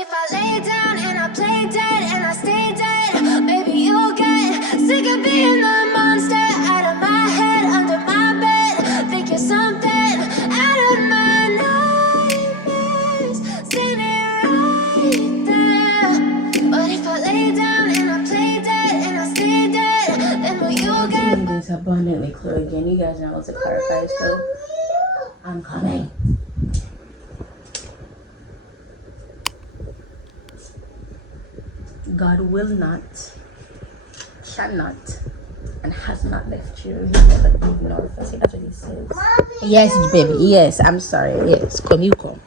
if I lay down and I play dead and I stay dead, maybe you'll get sick of being the monster out of my head, under my bed. Think you're something out of my nightmares, standing right there. But if I lay down and I play dead and I stay dead, then will you get? I'm this abundantly clear again. You guys know what to clarify, so I'm coming. God will not, cannot, and has not left you. He never leave nor forsake. That's what he says. Yes, baby. Yes, I'm sorry. Yes, come, you come.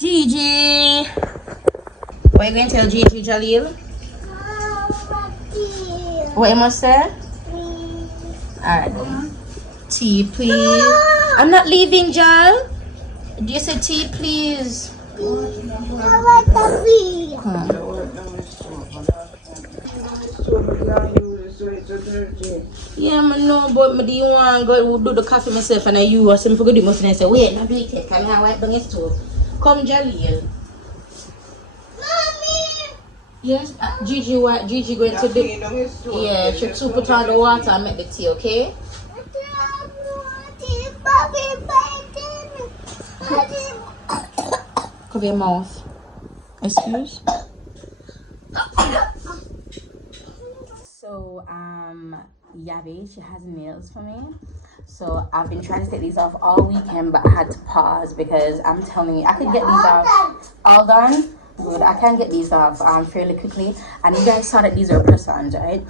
Gigi, what are you going to tell Gigi, Jalil? What you must say? Alright. Tea, please. I'm not leaving, Jal. Do you say tea, please? Come. Yeah, I know, but do you want to go do the coffee myself and you or something for good? And I say, wait, not do it. Can I wipe down your stove? Come, Jalil. Mommy. Yes, Gigi, what? Gigi going to do? Yeah, she put on the water and make the tea, okay? Cover your mouth. Excuse. So Yavi, she has nails for me. So I've been trying to take these off all weekend, but I had to pause because I'm telling you, I could get these off. All done? Good. I can get these off fairly quickly. And you guys saw that these are press-ons, right?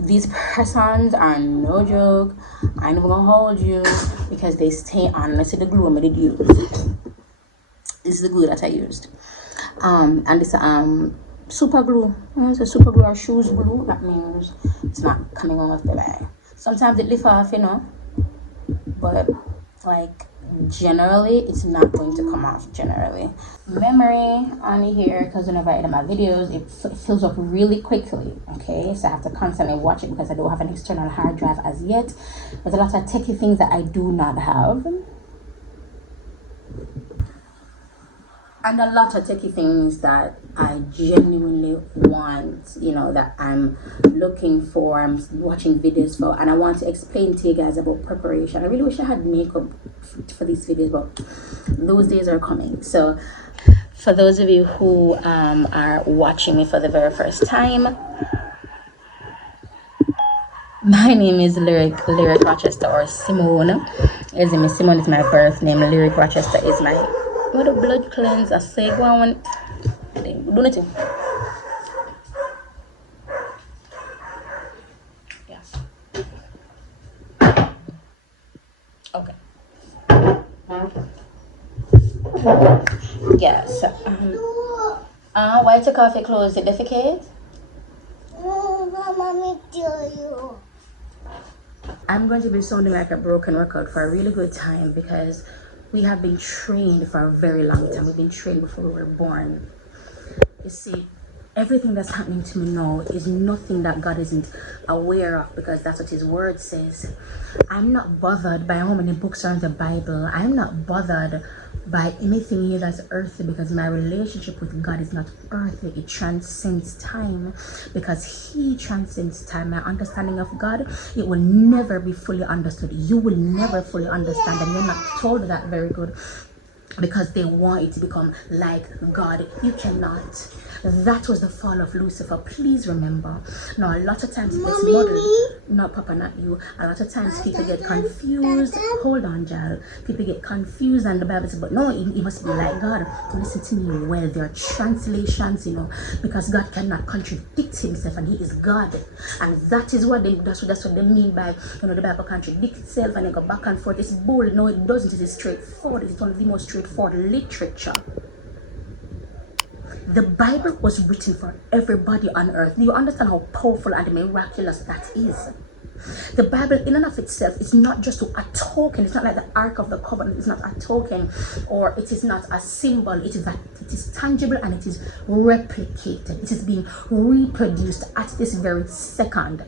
These press-ons are no joke. I ain't even gonna hold you because they stay on. Let's see the glue I did use. This is the glue that I used. And it's super glue. It's a super glue or shoes glue. That means it's not coming off the bag. Sometimes it lifts off, you know, but like generally it's not going to come off generally. Memory on here, because whenever I edit my videos it fills up really quickly, okay, so I have to constantly watch it because I don't have an external hard drive as yet. There's a lot of techie things that I do not have, and a lot of techie things that I genuinely want, you know, that I'm looking for, I'm watching videos for, and I want to explain to you guys about preparation. I really wish I had makeup for these videos, but those days are coming. So for those of you who are watching me for the very first time, my name is Lyric Rochester, or Simone. As in, Simone is my birth name. Lyric Rochester is my what a blood cleanse. I say go on do nothing. Yes. Okay. Yes. Why take off your clothes? Did they defecate? Mommy, tell you. I'm going to be sounding like a broken record for a really good time because we have been trained for a very long time. We've been trained before we were born. You see, everything that's happening to me now is nothing that God isn't aware of, because that's what his word says. I'm not bothered by how many books are in the Bible. I'm not bothered by anything here that's earthly, because my relationship with God is not earthly. It transcends time, because he transcends time. My understanding of God, it will never be fully understood. You will never fully understand, and you're not told that very good, because they want it to become like God. You cannot. That was the fall of Lucifer. Please remember. Now, a lot of times it's modeled. No, Papa, not you. A lot of times people get confused. Hold on, Jal. People get confused, and the Bible says, but no, he must be like God. Listen to me well. There are translations, you know, because God cannot contradict himself, and he is God. And that is what that's what they mean by, you know, the Bible contradicts itself and they go back and forth. It's bold. No, it doesn't. It is straightforward. It's one of the most straightforward literature. The Bible was written for everybody on earth. Do you understand how powerful and miraculous that is? The Bible in and of itself is not just a token. It's not like the Ark of the Covenant. It's not a token, or it is not a symbol. It is that it is tangible and it is replicated. It is being reproduced at this very second.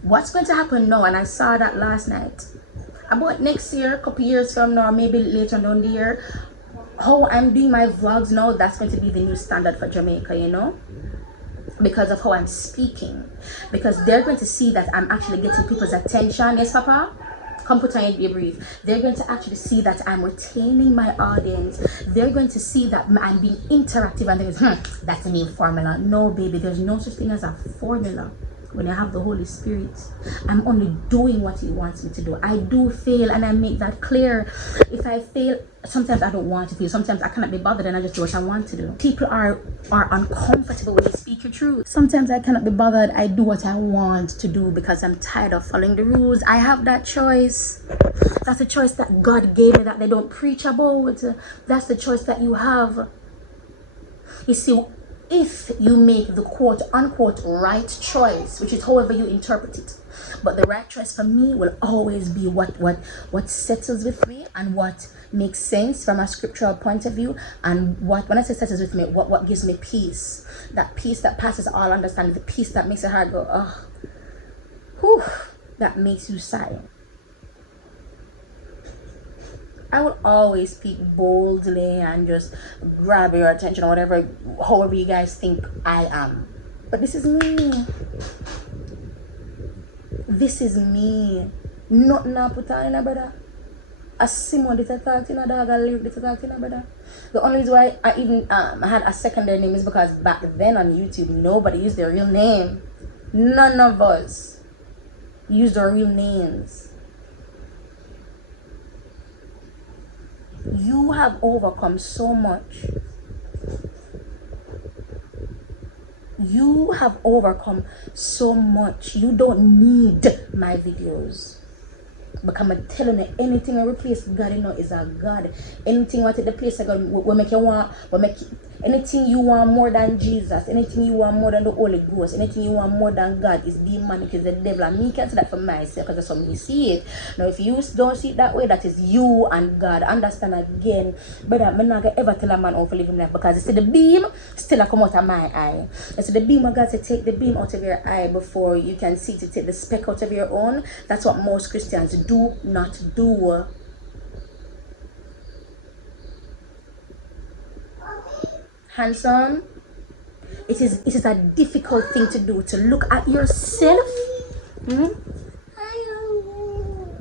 What's going to happen now? And I saw that last night. about next year, a couple years from now, maybe later on down the year, how I'm doing my vlogs now, that's going to be the new standard for Jamaica, you know, because of how I'm speaking, because they're going to see that I'm actually getting people's attention. Yes, Papa? Come put on your brief. They're going to actually see that I'm retaining my audience. They're going to see that I'm being interactive, and they're going, that's a new formula. No, baby, there's no such thing as a formula. When I have the Holy Spirit, I'm only doing what He wants me to do. I do fail, and I make that clear. If I fail, sometimes I don't want to fail. Sometimes I cannot be bothered, and I just do what I want to do. People are uncomfortable when you speak your truth. Sometimes I cannot be bothered. I do what I want to do because I'm tired of following the rules. I have that choice. That's a choice that God gave me that they don't preach about. That's the choice that you have. You see, if you make the quote unquote right choice, which is however you interpret it, but the right choice for me will always be what settles with me and what makes sense from a scriptural point of view, and what, when I say settles with me, what gives me peace, that peace that passes all understanding, the peace that makes your heart go, oh, whew, that makes you sigh. I will always speak boldly and just grab your attention or whatever, however you guys think I am. But this is me. This is me. Nothing I put on in a brother. A Simon did a talk in a dog, a lyric did a talk in a brother. The only reason why I even had a secondary name is because back then on YouTube, nobody used their real name. None of us used our real names. You have overcome so much. You have overcome so much. You don't need my videos. But I'm telling you, anything I replace God, you know, is a God. Anything you want to take the place of God, will make you want, will make you, anything you want more than Jesus, anything you want more than the Holy Ghost, anything you want more than God is demonic, is the devil. And me can say that for myself because that's how me see it. Now, if you don't see it that way, that is you and God. Understand again, but I'm not gonna ever tell a man how to live his life, because you see the beam still come out of my eye. You see the beam of God to take the beam out of your eye before you can see to take the speck out of your own. That's what most Christians do not do. Handsome, it is a difficult thing to do, to look at yourself.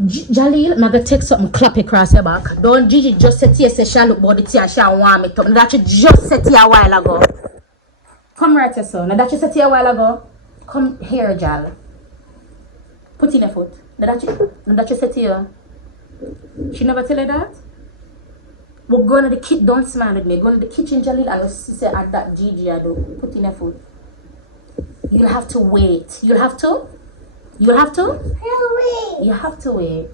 Jalil, I'm gonna take something clap across your back. Don't Gigi just sit here say she look body tea, she want me to. That you just said here a while ago. Come right here, son. That you said here a while ago. Come here, Jal. Put in your foot. That you said here. She never tell you that? We're going to the kitchen. Don't smile at me. Go to the kitchen, Jalil, and say at that Gigi I do. Put in your foot. You'll have to wait. You'll have to? You'll have to? You have to wait.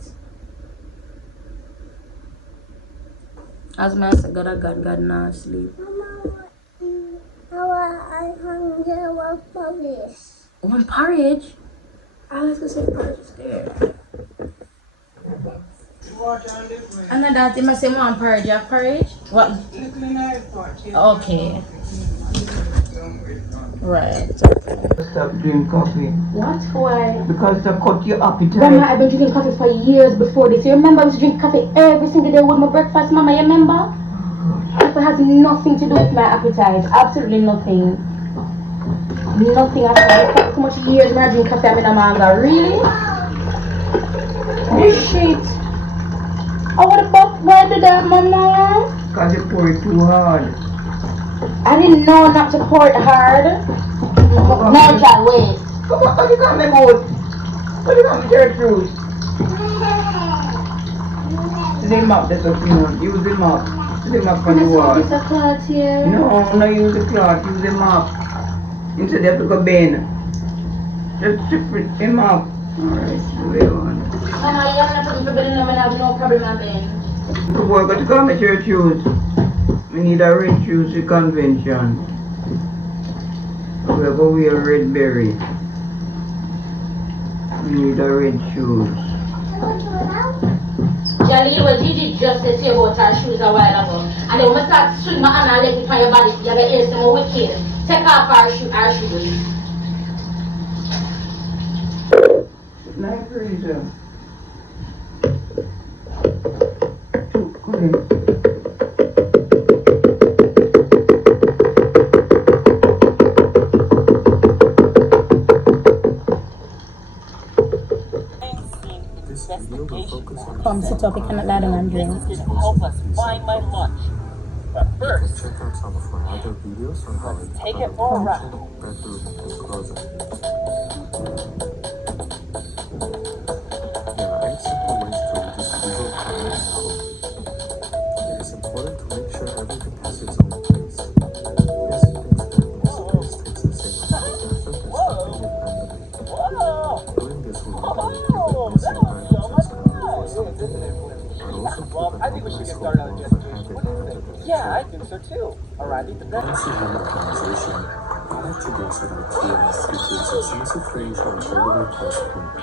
As my said, God not sleep. I hunger one porridge. One porridge? I was going to say porridge there. And then that, you must say one porridge. You have porridge? What? Okay. Right. Stop drinking coffee. What? Why? Because they cut your appetite. Grandma, I've been drinking coffee for years before this. You remember I used to drink coffee every single day with my breakfast, Mama? You remember? Coffee has nothing to do with my appetite. Absolutely nothing. Nothing at all. For so much years I drink coffee, I'm in a manga. Really? Oh shit. Oh, what the fuck? Why did that, Mama? Because you pour it too hard. I didn't know not to pour it hard. No, John, wait. Come on, what you got me mouth? What you got me dirt fruit? The mop, that's what you want. Use the mop. The mop on the wall. There's a cloth here. No, use the cloth. Use the mop. Instead you have to go bend. Just strip it, the mop. Alright, move on. Mama, you have nothing to bend, and I have no problem with bend. The boy got to come at your shoes. We need a red shoes to convention. We're going to wear red berry. We need a red shoes. Jalil, what Gigi just said to you about her shoes a while ago. And then when we start swinging my hand and leg behind your body, you're going to hear some wicked. Take off our shoes. Nice reason. Come sit up, you cannot lie down and drink. Help us find my lunch. But first, check out some of my other videos on how to take it for a ride. There are 8 simple ways to reduce visual clutter in your home. It is important to make sure everything has its own place. Missing things in a space takes the same amount of effort as stuffing it randomly. Doing this will not only prevent missing items and scouring for something, but also keep I think we should get started on just what do you think? Yeah, I think so too. Alrighty, the best. Once you have a conversation, I like to guess at IKEA features a sensitive range for affordable price point.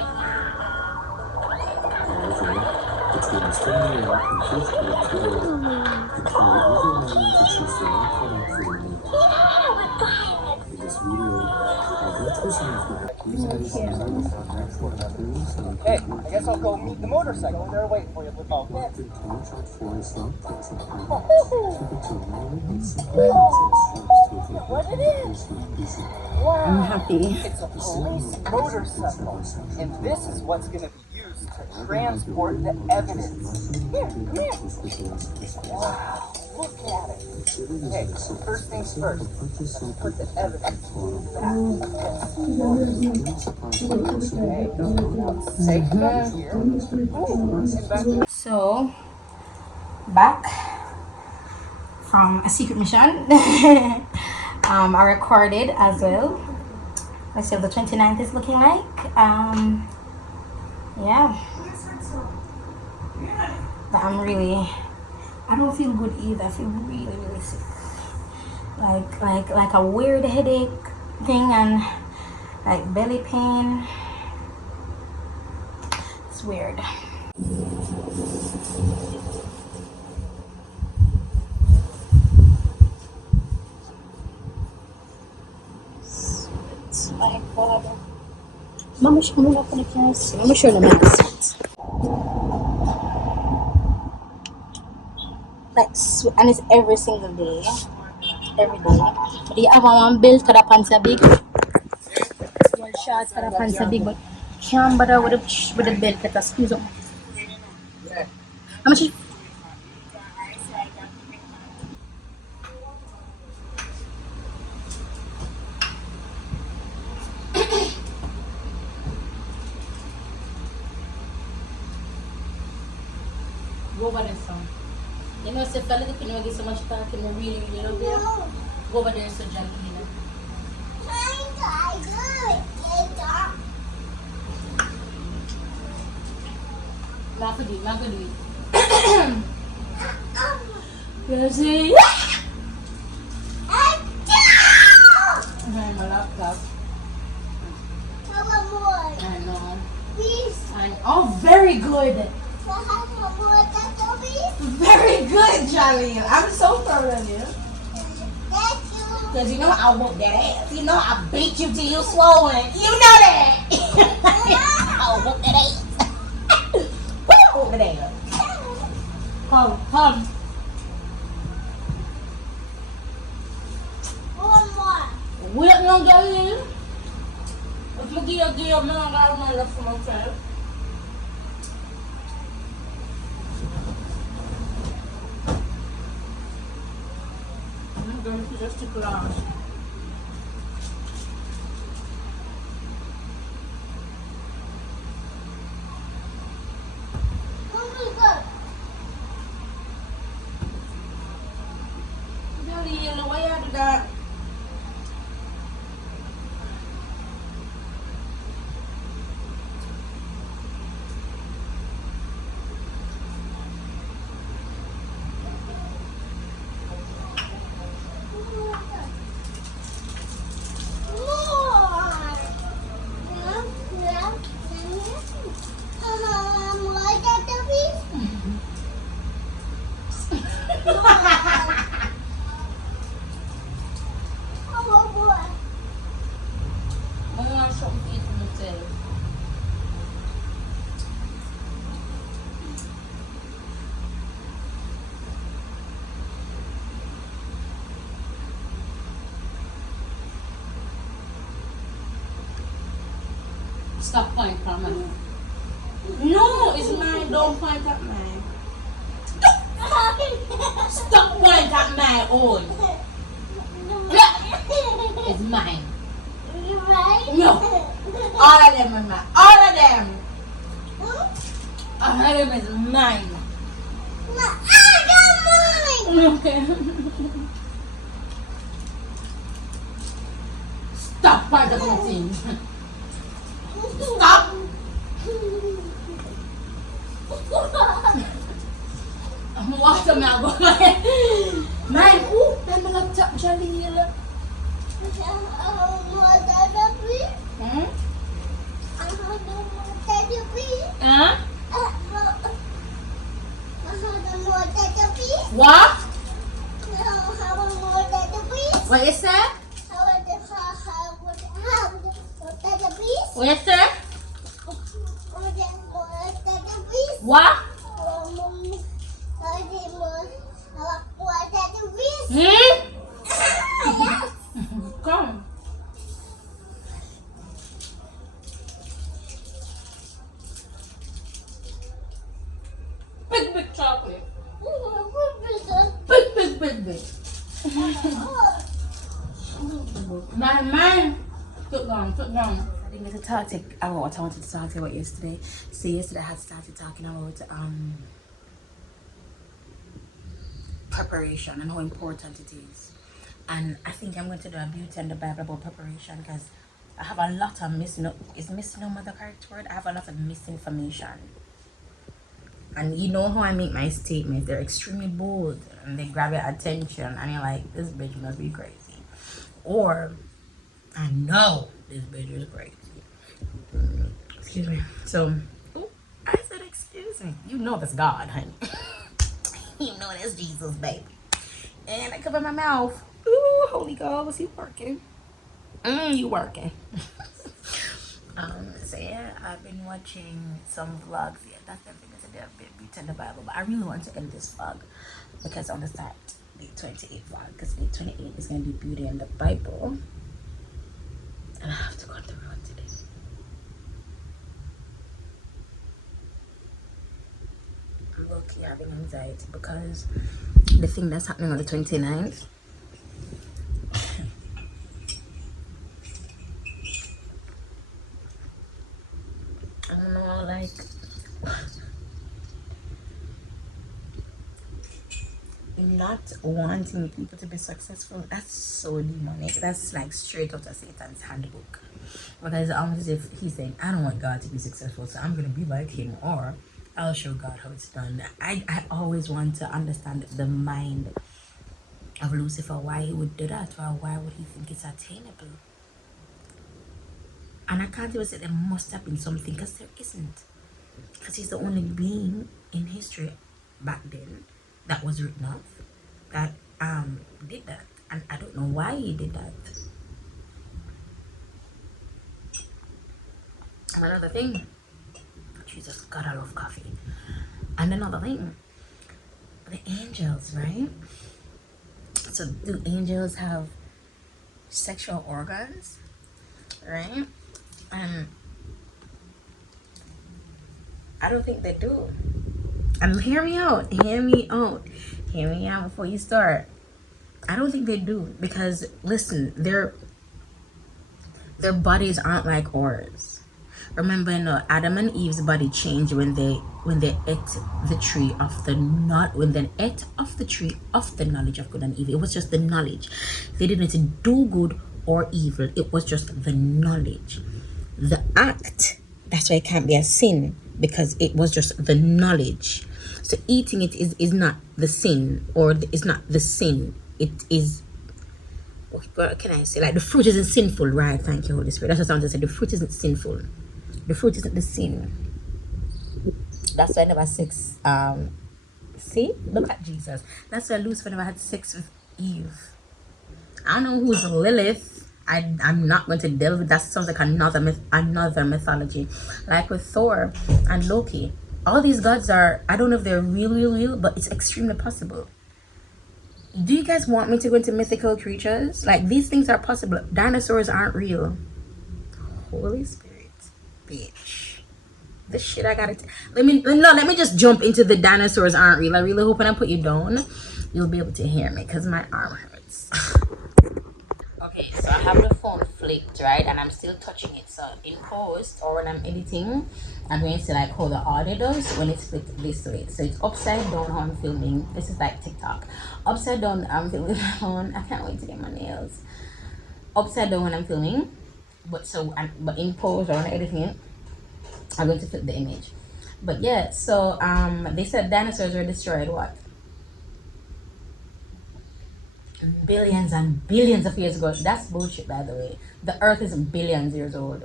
However, between extending out and huge productivity, you can either learn to choose the right product for your needs. In this video, I'll go through some of my reasons without natural materials and Hey, I guess I'll go meet the motorcycle. They're waiting for you. Okay. one thing to watch out for is not toxic items. Keep it to a minimum and simple steps to avoid easy. I'm happy. It's a police motorcycle, and this is what's going to be used to transport the evidence. Here, come here. Wow, look at it. Hey, first things first. Let's put the evidence back. Hey, safe back here. And back to So, back from a secret mission. I recorded as well. Let's see what the 29th is looking like. Yeah. But I don't feel good either. I feel really, really sick. Like a weird headache thing and like belly pain. It's weird. It's like whatever. Mama, show me up on the camera. Mama, show them accent. Like, and it's every single day. Every day. But you have one belt for the pants are big. One shorts for the pants are big, but can't bother with the belt that squeeze up. How much? Go over there, son. You know, if I look at get so much talking, I really, really love you. Go over there, so gently. Not good, not good. You see? My laptop. I know. Oh, very good. Very good, Charlie. I'm so proud of you. Because you know I whoop that ass. You know I beat you till you swollen. You know that. I'll whoop that ass. Woo! Over there. Come. We're not going to go in. If you give a deal, man, I got my left for myself. I'm going to just take lunch. Why you do that? Stop pointing at mine. No, it's mine. Don't point at mine. Stop pointing at my own. It's mine. No. All of them are mine. All of them. All of them is mine. Okay. Stop pointing at my thing. Stop. What's the matter? Man, ooh, I'm a laptop, Jaleel. Hmm? Huh? What? What you say? What you say? What? Hmm? Come. Big chocolate. Big. Man. Sit down. I didn't get to talk about what I wanted to talk about yesterday. So yesterday I had started talking about preparation and how important it is. And I think I'm going to do a beauty and the Bible about preparation because I have a lot of misnomer the correct word? I have a lot of misinformation. And you know how I make my statements, they're extremely bold and they grab your attention and you're like, this bitch must be crazy. Or, I know this bitch is crazy. Excuse me. So, I said excuse me. You know that's God, honey. You know that's Jesus, baby. And I cover my mouth. Ooh, Holy Ghost, you working. You working. So yeah, I've been watching some vlogs. Yeah, that's everything to do a bit beauty in the Bible. But I really want to end this vlog because I want to start the 28th vlog because the 28th is going to be beauty in the Bible. And I have to go on the road today. I'm low-key having anxiety because the thing that's happening on the 29th, I don't know, like, not wanting people to be successful, that's so demonic. That's like straight out of Satan's handbook. Because it's almost as if he's saying, I don't want God to be successful, so I'm going to be like him, or I'll show God how it's done. I always want to understand the mind of Lucifer, why he would do that, or why would he think it's attainable. And I can't even say there must have been something, because there isn't. Because he's the only being in history back then that was written off that did that. And I don't know why he did that. Another thing, Jesus, God, I love coffee. And another thing, the angels, right? So do angels have sexual organs, right? And I don't think they do. And hear me out before you start. I don't think they do, because listen, their bodies aren't like ours. Remember, Adam and Eve's body changed when they ate the tree of the tree of the knowledge of good and evil. It was just the knowledge. They didn't do good or evil. It was just the knowledge. The act, that's why it can't be a sin, because it was just the knowledge. So eating it is not the sin, or it's not the sin. It is, what can I say? Like, the fruit isn't sinful, right? Thank you, Holy Spirit. That's what I want to say. The fruit isn't sinful. The fruit isn't the sin. That's why I never sex. See, look at Jesus. That's why Lucifer never had sex with Eve. I don't know who's Lilith. I'm not going to delve with that. Sounds like another mythology. Like with Thor and Loki. All these gods are, I don't know if they're real, but it's extremely possible. Do you guys want me to go into mythical creatures? Like, these things are possible. Dinosaurs aren't real. Holy Spirit. bitch. The shit I gotta let me just jump into the dinosaurs aren't real. I really hope when I put you down, you'll be able to hear me because my arm hurts. Okay, so I have the phone flipped, right? And I'm still touching it. So in post or when I'm editing, I'm going to like how the audio does when it's flipped this way. So it's upside down how I'm filming. This is like TikTok. Upside down, I'm filming with my phone. I can't wait to get my nails. Upside down when I'm filming. But in post or when I'm editing it, I'm going to flip the image. But yeah, so they said dinosaurs were destroyed what? Billions and billions of years ago. That's bullshit, by the way. The earth is billions years old.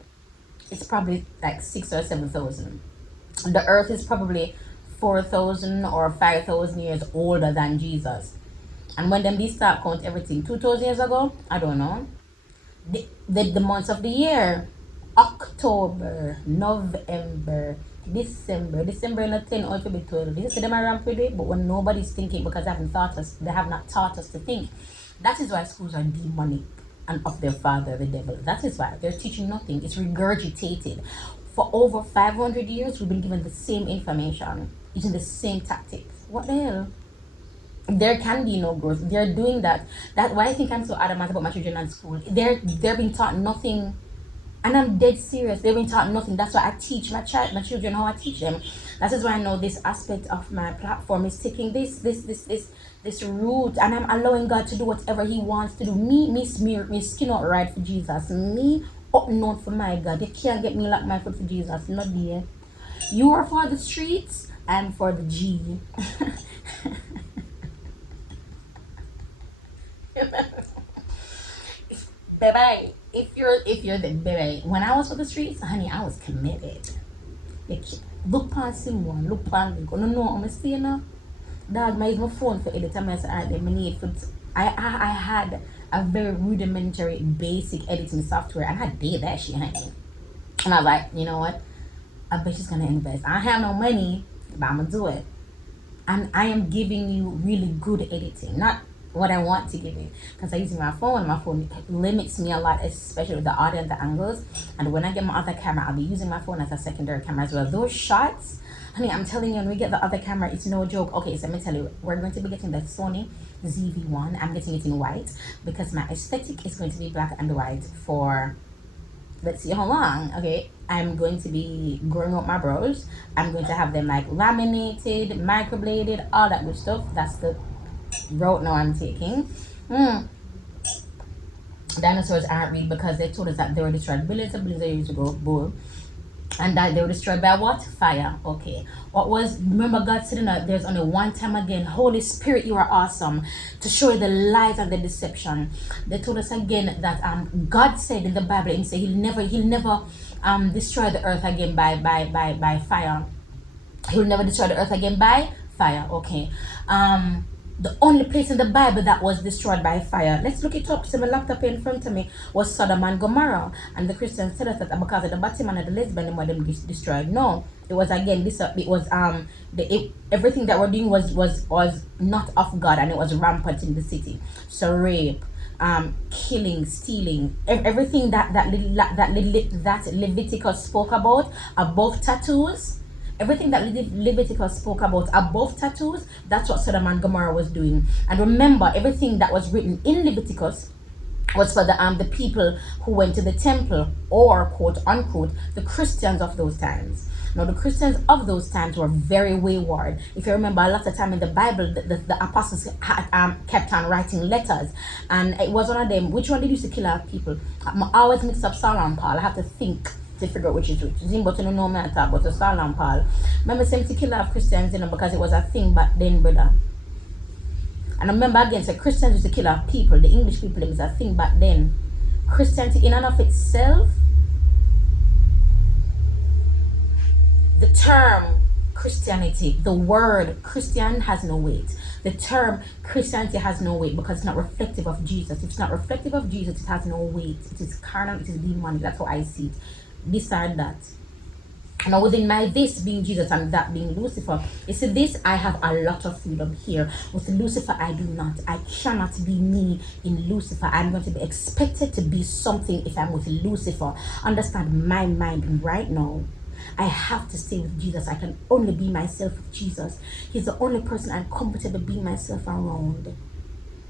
It's probably like 6 or 7,000. The earth is probably 4,000 or 5,000 years older than Jesus. And when them they start count everything 2,000 years ago, I don't know. The months of the year: October, November, December. December not 10 or to be 12. This is them around pretty, but when nobody's thinking because they have not taught us to think. That is why schools are demonic and of their father, the devil. That is why they're teaching nothing. It's regurgitated. For over 500 years, we've been given the same information, using the same tactics. What the hell? There can be no growth. They're doing that. That's why I think I'm so adamant about my children at school. They're being taught nothing, and I'm dead serious. They've been taught nothing. That's why I teach my children how I teach them. That is why I know this aspect of my platform is taking this route, and I'm allowing God to do whatever He wants to do. Me skin out right for Jesus. Me up north for my God. You can't get me like my foot for Jesus. Not there. You are for the streets and for the G. Baby, if you're the baby, when I was for the streets, honey, I was committed. Look past someone, look past me. No, I'm saying now. Dog, I use my phone for editing. I said, I need for. I had a very rudimentary, basic editing software, and I did that shit, honey. And I was like, you know what? I bet she's gonna invest. I have no money, but I'm gonna do it. And I am giving you really good editing, not what I want to give you, because I'm using my phone. My phone limits me a lot, especially with the audio and the angles. And when I get my other camera, I'll be using my phone as a secondary camera as well. Those shots, honey, I'm telling you, when we get the other camera, it's no joke. Okay, so let me tell you, we're going to be getting the Sony ZV-1. I'm getting it in white because my aesthetic is going to be black and white for, let's see how long. Okay, I'm going to be growing up my brows. I'm going to have them like laminated, microbladed, all that good stuff. That's the route now I'm taking. Dinosaurs aren't real because they told us that they were destroyed billions of years ago. Boom. And that they were destroyed by what? Fire. Okay. Remember God said that there's only one time again. Holy Spirit, you are awesome, to show you the lies and the deception. They told us again that God said in the Bible, He said He'll never destroy the earth again by fire. He'll never destroy the earth again by fire. Okay. The only place in the Bible that was destroyed by fire, let's look it up. So my laptop in front of me, was Sodom and Gomorrah, and the Christians tell us that because of the Batman and the lesbian, were them destroyed. No, it was again this. It was everything that we're doing was not of God, and it was rampant in the city. So rape, killing, stealing, everything that Leviticus spoke about above tattoos. Everything that Leviticus spoke about above tattoos, that's what Sodom and Gomorrah was doing. And remember, everything that was written in Leviticus was for the people who went to the temple, or quote unquote the Christians of those times. Now the Christians of those times were very wayward. If you remember, a lot of time in the Bible, the apostles kept on writing letters, and it was one of them. Which one did used to kill our people? I always mix up Saul and Paul. I have to think to figure out which is which. But you know me I talk about Saul and Paul. Remember, same to kill off Christians, because it was a thing back then, brother. And I remember again, so Christians used to kill off people. The English people, it was a thing back then. Christianity in and of itself, the term Christianity, the word Christian has no weight. The term Christianity has no weight because it's not reflective of Jesus. If it's not reflective of Jesus, it has no weight. It is carnal, it is demonic. That's how I see it. This or that. Now within my this being Jesus and that being Lucifer, you see this, I have a lot of freedom here. With Lucifer, I do not. I cannot be me in Lucifer. I'm going to be expected to be something if I'm with Lucifer. Understand my mind right now. I have to stay with Jesus. I can only be myself with Jesus. He's the only person I'm comfortable being myself around.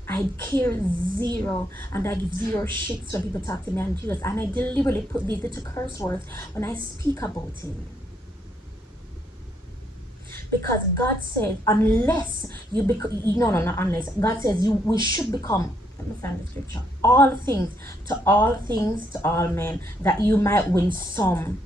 I care zero and I give zero shits when people talk to me on Jesus, and I deliberately put these little curse words when I speak about him, because God said unless you become, no, not unless, God says we should become, let me find the scripture, all things to all men, that you might win some.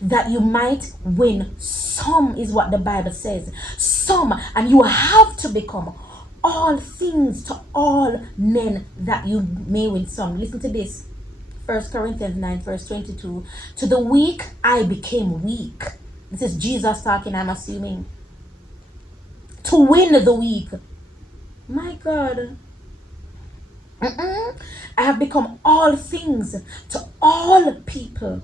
That you might win some is what the Bible says. Some, and you have to become all things to all men that you may win some. Listen to this. 1 Corinthians 9 verse 22. To the weak I became weak. This is Jesus talking, I'm assuming. To win the weak. My God. I have become all things to all people.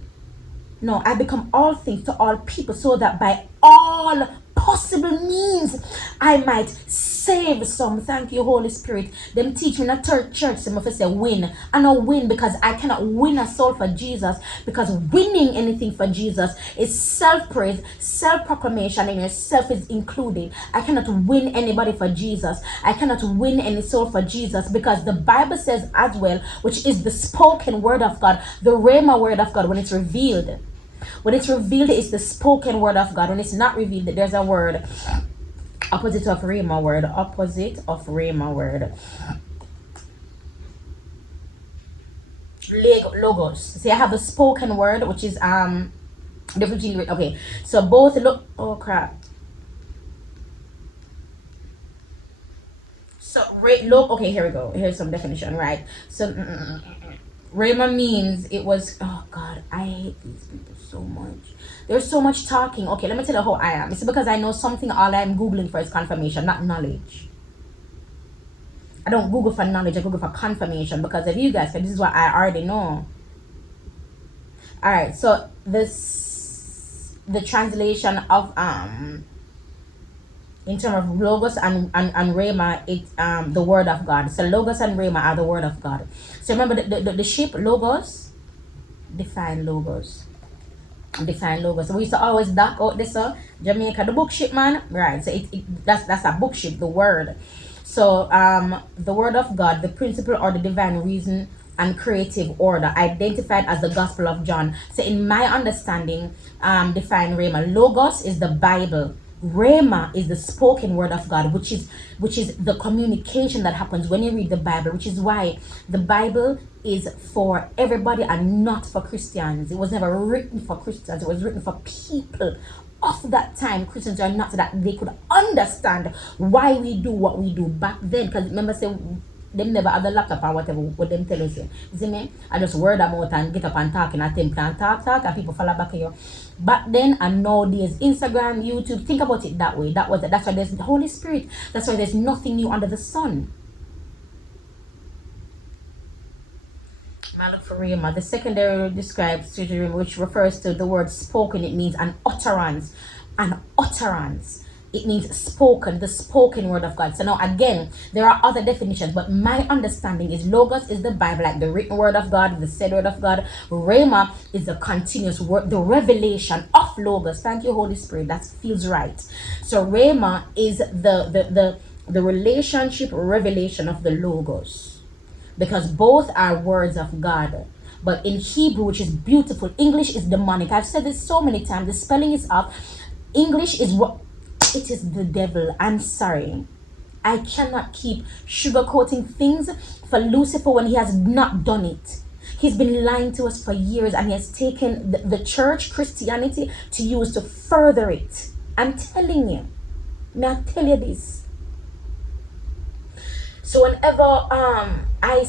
No, I become all things to all people, so that by all possible means I might save some. Thank you, Holy Spirit. Them teach me in a church, some of us say win. I know win because I cannot win a soul for Jesus, because winning anything for Jesus is self-praise, self-proclamation, and yourself is included. I cannot win anybody for Jesus. I cannot win any soul for Jesus, because the Bible says as well, which is the spoken word of God, the rhema word of God, when it's revealed. When it's revealed, it's the spoken word of God. When it's not revealed, there's a word opposite of rhema word. Opposite of rhema word. Logos. See, I have the spoken word, which is different between, okay. So both oh crap. So okay, here we go. Here's some definition, right? So rhema means it was, oh God, I hate these people so much. There's so much talking. Okay, let me tell you how I am. It's because I know something. All I'm Googling for is confirmation, not knowledge. I don't Google for knowledge, I Google for confirmation, because if you guys, this is what I already know. Alright, so the translation of in terms of logos and rhema, it's the word of God. So logos and rhema are the word of God. So remember the ship logos, define logos. Define logos. So we used to always dock out this Jamaica, the book ship, man. Right. So that's a book ship, the word. So the word of God, the principle or the divine reason and creative order, identified as the Gospel of John. So in my understanding, define rhema. Logos is the Bible. Rhema is the spoken word of God, which is the communication that happens when you read the Bible, which is why the Bible is for everybody and not for Christians. It was never written for Christians. It was written for people of that time, Christians are not, so that they could understand why we do what we do back then. Because remember, say them never had a laptop or whatever, what them tell us. You see me? I just word them out and get up and talk in a temple and talk, and people follow back here. Back then and nowadays, Instagram, YouTube, think about it that way. That's why there's the Holy Spirit. That's why there's nothing new under the sun. I look for rhema. The secondary describes spiritual rhema, which refers to the word spoken. It means an utterance. An utterance. It means spoken, the spoken word of God. So now again, there are other definitions, but my understanding is logos is the Bible, like the written word of God, the said word of God. Rhema is the continuous word, the revelation of logos. Thank you, Holy Spirit. That feels right. So rhema is the relationship revelation of the logos, because both are words of God. But in Hebrew, which is beautiful, English is demonic. I've said this so many times. The spelling is off. English is what it is the devil. I'm sorry. I cannot keep sugarcoating things for Lucifer when he has not done it. He's been lying to us for years, and he has taken the church, Christianity, to use to further it. I'm telling you. May I tell you this? So whenever I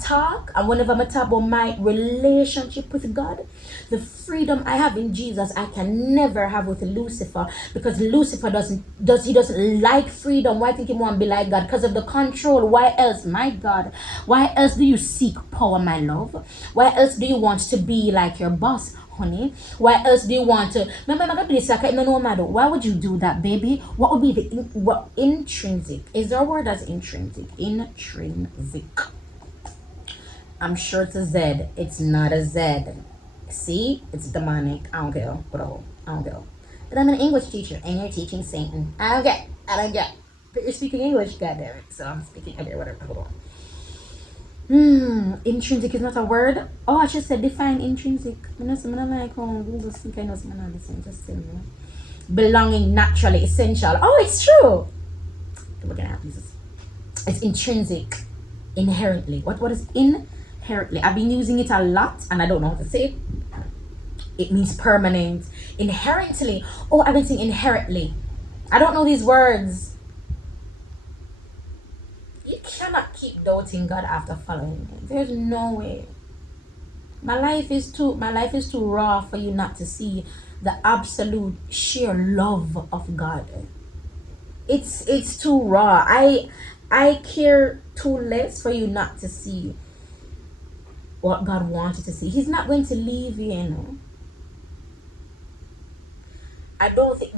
talk, and whenever I talk about my relationship with God, the freedom I have in Jesus, I can never have with Lucifer, because Lucifer doesn't like freedom. Why think he want to be like God? Because of the control. Why else, my God? Why else do you seek power, my love? Why else do you want to be like your boss? honey. Why else do you want to? Remember, I'm gonna do this. Like, no matter. Why would you do that, baby? What would be the what intrinsic? Is there a word as intrinsic? Intrinsic. I'm sure it's a Z. It's not a Z. See, it's demonic. I don't care. Bro, I don't care. But I'm an English teacher, and you're teaching Satan. I don't get. But you're speaking English, goddammit. So I'm speaking. Okay, whatever. Hold on. Intrinsic is not a word. Oh, I just said define intrinsic. I'm not like Google think I know some of this. Just saying. Belonging, naturally, essential. Oh, it's true. We're gonna have this. It's intrinsic, inherently. What is inherently? I've been using it a lot, and I don't know how to say it. It means permanent. Inherently. Oh, I've been saying inherently. I don't know these words. You cannot keep doubting God after following Him. There's no way. My life is too raw for you not to see the absolute sheer love of God. It's too raw. I care too less for you not to see what God wants you to see. He's not going to leave you, you know. I don't think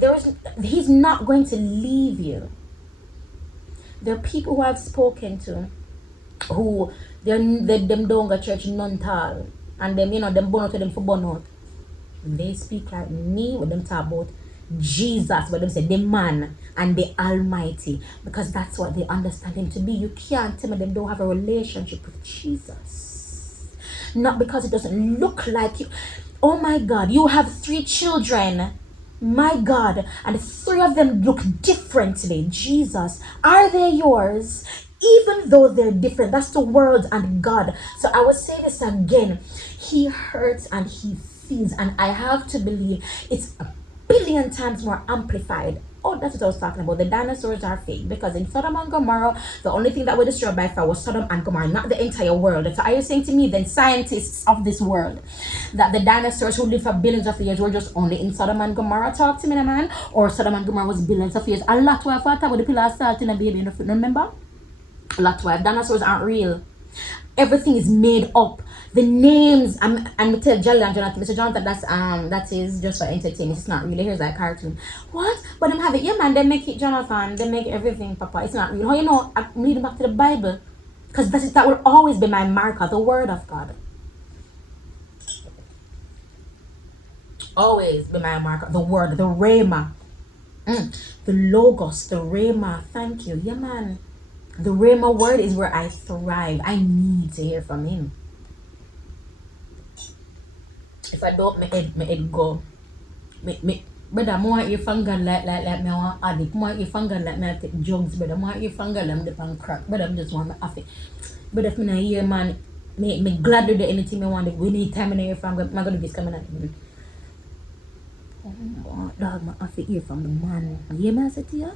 He's not going to leave you. There are people who I've spoken to who them don't go church none tall, and them, you know, them born out to them for born out. They speak like me when them talk about Jesus, but them say the man and the Almighty, because that's what they understand Him to be. You can't tell me them don't have a relationship with Jesus. Not because it doesn't look like you. Oh my God, you have 3 children. My God, and 3 of them look differently. Jesus, are they yours? Even though they're different, that's the world and God. So I will say this again. He hurts and He feels, and I have to believe it's a billion times more amplified. Oh, that's what I was talking about. The dinosaurs are fake, because in Sodom and Gomorrah, the only thing that was destroyed by fire was Sodom and Gomorrah, not the entire world. So are you saying to me, then, scientists of this world, that the dinosaurs who lived for billions of years were just only in Sodom and Gomorrah? Talk to me, man. Or Sodom and Gomorrah was billions of years. A lot I thought with the pillar of salt in a baby, remember? A lot why dinosaurs aren't real. Everything is made up. The names, and tell Jolly and Jonathan, Mr. Jonathan, that is just for entertainment. It's not really. Here's like cartoon. What? But them have it. Yeah, man. They make it, Jonathan. They make everything, Papa. It's not real. How you know? I'm reading back to the Bible, because that will always be my marker. The Word of God. Always be my marker. The Word, the rhema, the logos, the rhema. Thank you. Yeah, man. The rhema word is where I thrive. I need to hear from Him. If I don't, my head go. Brother, I want you from God like me want addict. I want you from God like me I take drugs, brother. I want you from God like me dip on crack. Brother, I just want me off it. But if me not hear, man, me glad to do anything I want. We need time in hear from God. I'm gonna do this coming out. Oh, dog, I have to hear from the man. You hear me I say to you?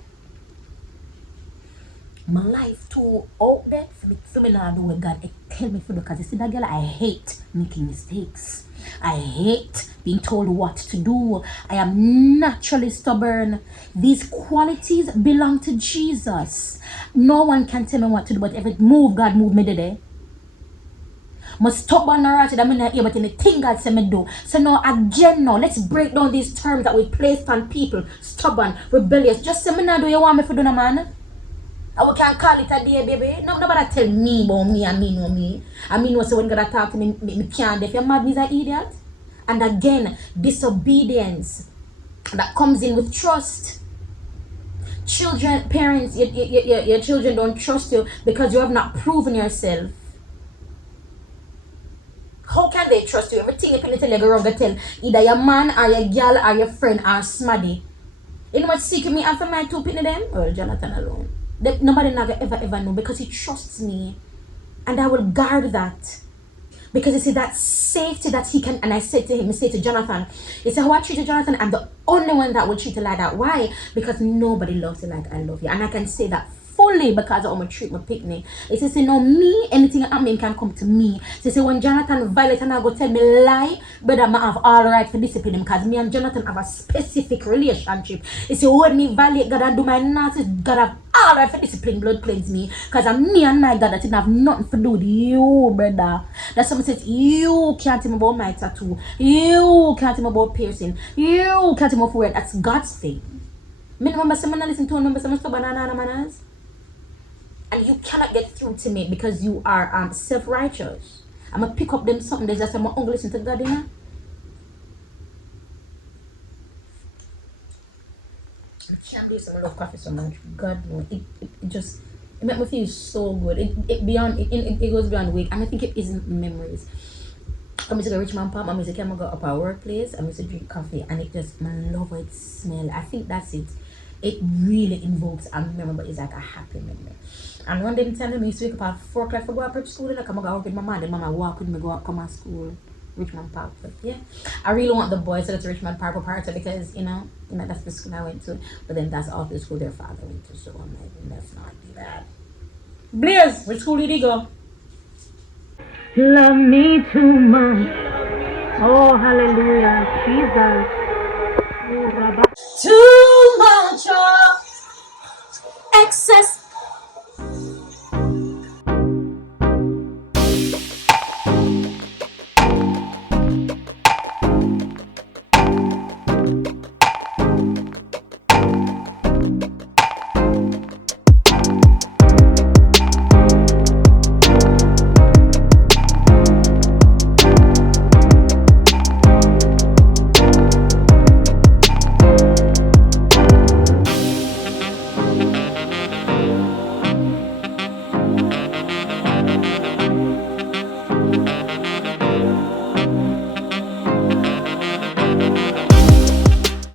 My life too out there for me not do what God tell me to do, because you see that girl, I hate making mistakes. I hate being told what to do. I am naturally stubborn. These qualities belong to Jesus. No one can tell me what to do, but every move God move me today. I'm stubborn or ratchet, I'm not able to anything God say me do. So now again, now let's break down these terms that we placed on people. Stubborn, rebellious. Just say me not do you want me to do, no man. And we can call it a day, baby. Nobody tell me about me and me know me. And me know so when God talk to me can't. If you're mad, me's an idiot. And again, disobedience that comes in with trust. Children, parents, your children don't trust you because you have not proven yourself. How can they trust you? Everything you put in the wrong, tell either your man or your girl or your friend or smaddy. You know what secret me and for my 2 pin them? Well, Jonathan alone. Nobody never ever know, because he trusts me, and I will guard that, because you see that safety that he can. And I said to him, I said to Jonathan, he said, how I treated Jonathan, I'm the only one that will treat you like that. Why? Because nobody loves you like I love you, and I can say that fully because of how I treat my picnic. It says, you know, me, anything happening can come to me. It says, when Jonathan violate and I go tell me lie, but I have all right for discipline him because me and Jonathan have a specific relationship. It says, when me violate God and do my naughty, God have all right for discipline, blood cleanse me. Because I'm me and my God that didn't have nothing to do with you, brother. That's something says, you can't tell me about my tattoo. You can't tell me about piercing. You can't tell me about word. That's God's thing. Me remember someone listen to remember someone stubborn and manners. And you cannot get through to me because you are self-righteous. I'm gonna pick up them something that's just I'm gonna listen to God, you know. I can't believe someone love coffee so much. God knows. It just it makes me feel so good. It goes beyond week, and I think it isn't memories. I'm going to go rich man pop, I'm going to go up our workplace, I'm going to drink coffee, and it just, I love how it smells. I think that's it. It really invokes a memory, but it's like a happy memory. And one day I'm telling me, I used to wake up at 4 o'clock for go up to school, and I come go work with my mom, and mama walk with me, go up, come to school, Richmond Park. But yeah, I really want the boys to go to Richmond Park because, you know, that's the school I went to, but then that's off the school their father went to, so I'm like, let's not do that. Blaze, which school did he go? Love me too much. Oh, hallelujah. Jesus. Oh, too much of excess